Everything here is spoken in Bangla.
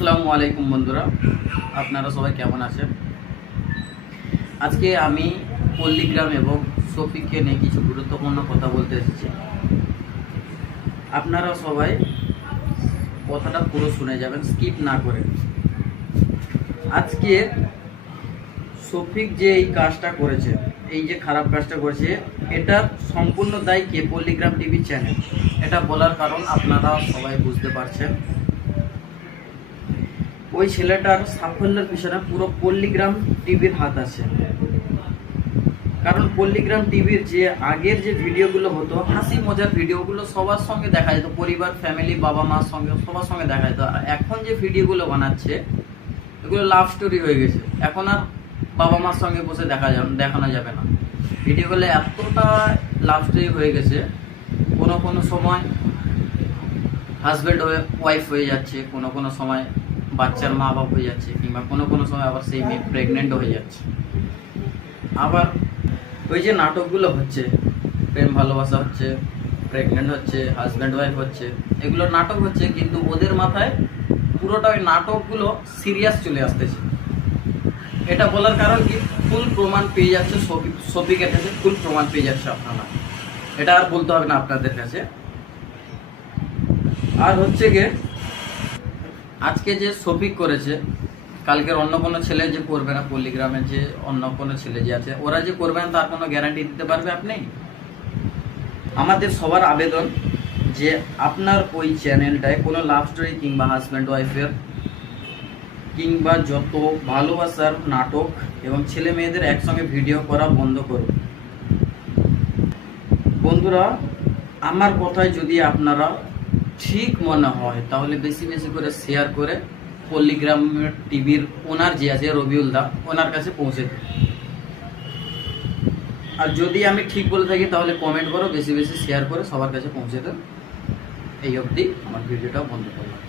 আসসালামু আলাইকুম বন্ধুরা, আপনারা সবাই কেমন আছেন? আজকে আমি পল্লীগ্রাম এবং শফিককে নিয়ে কিছু গুরুত্বপূর্ণ কথা বলতে এসেছি। আপনারা সবাই কথাটা পুরো শুনে যাবেন, স্কিপ না করে। আজকে শফিক যে এই কাজটা করেছে, এই যে খারাপ কাজটা করেছে, এটার সম্পূর্ণ দায়ী কে? পল্লীগ্রাম টিভি চ্যানেল। এটা বলার কারণ আপনারা সবাই বুঝতে পারছেন। ওই ছেলেটার সাফল্যের পিছনে পুরো পল্লীগ্রাম টিভির হাত আছে। কারণ পল্লীগ্রাম টিভির যে আগের যে ভিডিওগুলো হতো, হাসি মজার ভিডিওগুলো সবার সঙ্গে দেখা যেত, পরিবার, ফ্যামিলি, বাবা মার সঙ্গে, সবার সঙ্গে দেখা যেত। আর এখন যে ভিডিওগুলো বানাচ্ছে, এগুলো লাভ স্টোরি হয়ে গেছে। এখন আর বাবা মার সঙ্গে বসে দেখানো যাবে না। ভিডিওগুলো এতটা লাভ স্টোরি হয়ে গেছে, কোনো সময় হাজব্যান্ড ওয়াইফ হয়ে যাচ্ছে, কোনো সময় বাচ্চার মা বাপ হয়ে যাচ্ছে, কিংবা কোনো সময় আবার সেই মেয়ে প্রেগনেন্ট হয়ে যাচ্ছে। আবার ওই যে নাটকগুলো হচ্ছে, প্রেম ভালোবাসা হচ্ছে, প্রেগনেন্ট হচ্ছে, হাজব্যান্ড ওয়াইফ হচ্ছে, এগুলো নাটক হচ্ছে, কিন্তু ওদের মাথায় পুরোটা ওই নাটকগুলো সিরিয়াস চলে আসতেছে। এটা বলার কারণ কি? ফুল প্রমাণ পেয়ে যাচ্ছে শফিকের কাছে, ফুল প্রমাণ পেয়ে যাচ্ছে আপনারা। এটা আর বলতে হবে না আপনাদের কাছে। আর হচ্ছে গিয়ে আজকে যে শফিক করেছে, কালকের অন্য কোনো ছেলে যে করবে না, পল্লীগ্রামের যে অন্য কোনো ছেলে যে আছে, ওরা যে করবে না তার কোনো গ্যারান্টি দিতে পারবে আপনি? আমাদের সবার আবেদন যে আপনার ওই চ্যানেলটায় কোনো লাভ স্টোরি কিংবা হাজব্যান্ড ওয়াইফের কিংবা যত ভালোবাসার নাটক এবং ছেলে মেয়েদের একসঙ্গে ভিডিও করা বন্ধ করুন। বন্ধুরা, আমার কথায় যদি আপনারা ঠিক মনে হয় তাহলে বেশি বেশি করে শেয়ার করে পল্লীগ্রাম টিভির ওনার যে আছে রবিউল দা, ওনার কাছে পৌঁছে দিন। আর যদি আমি ঠিক বলে থাকি তাহলে কমেন্ট করো, বেশি বেশি শেয়ার করে সবার কাছে পৌঁছে দেন। এই অবধি আমার ভিডিওটা বন্ধ করলাম।